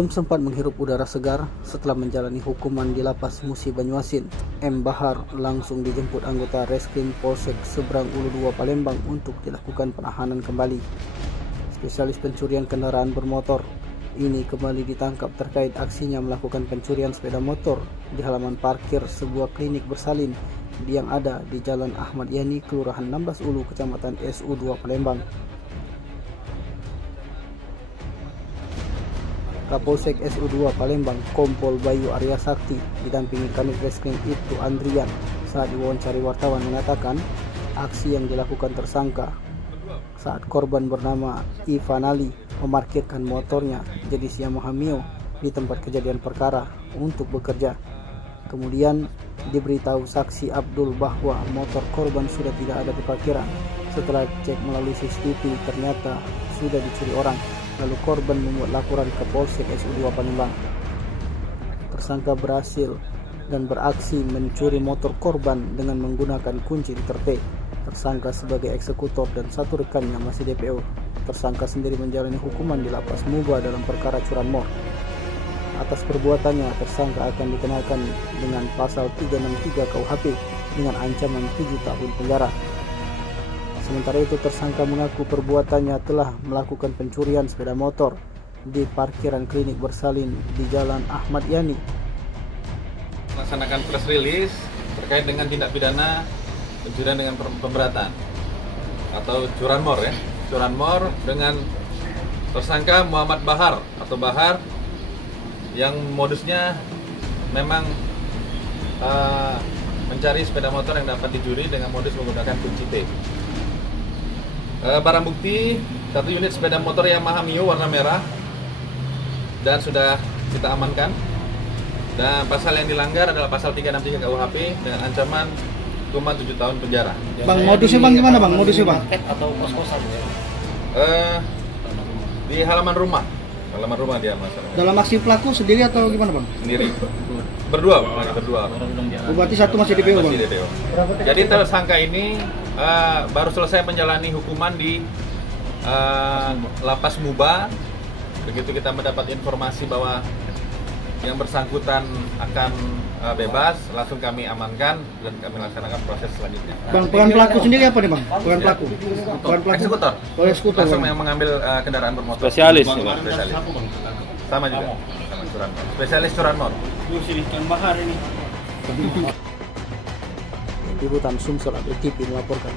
Belum sempat menghirup udara segar setelah menjalani hukuman di lapas Musi Banyuasin, M. Bahar langsung dijemput anggota Reskrim Polsek Seberang Ulu 2 Palembang untuk dilakukan penahanan kembali. Spesialis pencurian kendaraan bermotor ini kembali ditangkap terkait aksinya melakukan pencurian sepeda motor di halaman parkir sebuah klinik bersalin yang ada di Jalan Ahmad Yani, Kelurahan 16 Ulu, Kecamatan SU2 Palembang. Kapolsek SU2 Palembang, Kompol Bayu Arya Sakti, didampingi Kanit Reskrim Ibtu Andrian, saat diwawancari wartawan mengatakan aksi yang dilakukan tersangka saat korban bernama Ivanali memarkirkan motornya jenis Yamaha Mio di tempat kejadian perkara untuk bekerja. Kemudian diberitahu saksi Abdul bahwa motor korban sudah tidak ada di parkiran. Setelah cek melalui CCTV ternyata sudah dicuri orang. Lalu korban membuat laporan ke Polsek SU2 Palembang. Tersangka berhasil dan beraksi mencuri motor korban dengan menggunakan kunci diterpe. Tersangka sebagai eksekutor dan satu rekannya masih DPO. Tersangka sendiri menjalani hukuman di lapas Muba dalam perkara curanmor. Atas perbuatannya, tersangka akan dikenakan dengan pasal 363 KUHP dengan ancaman 7 tahun penjara. Sementara itu, tersangka mengaku perbuatannya telah melakukan pencurian sepeda motor di parkiran klinik bersalin di Jalan Ahmad Yani. Melaksanakan press release terkait dengan tindak pidana pencurian dengan pemberatan atau curanmor ya. Curanmor dengan tersangka Muhammad Bahar atau Bahar yang modusnya memang mencari sepeda motor yang dapat dicuri dengan modus menggunakan kunci T. Barang bukti 1 unit sepeda motor Yamaha Mio warna merah dan sudah kita amankan. Dan pasal yang dilanggar adalah pasal 363 KUHP dengan ancaman hukuman 7 tahun penjara. Bang, modusnya bang gimana bang? Modusnya bang? Atau kos-kosan ya? Di halaman rumah. Halaman rumah dia masalah. Dalam aksi pelaku sendiri atau gimana bang? Sendiri. Berdua. Berarti satu masih DPO bang? Masih DPO. Jadi tersangka ini baru selesai menjalani hukuman di Lapas Muba. Begitu kita mendapat informasi bahwa yang bersangkutan akan bebas, langsung kami amankan dan kami laksanakan proses selanjutnya. Bang, peran pelaku sendiri apa nih bang? Peran pelaku? Peran pelaku? Eksekutor. Oh, eksekutor. Langsung Bang. yang mengambil kendaraan bermotor. Spesialis. Spesialis. Sama juga. Sama curanmor. Spesialis curanmor. Liputan Sumsel TV melaporkan.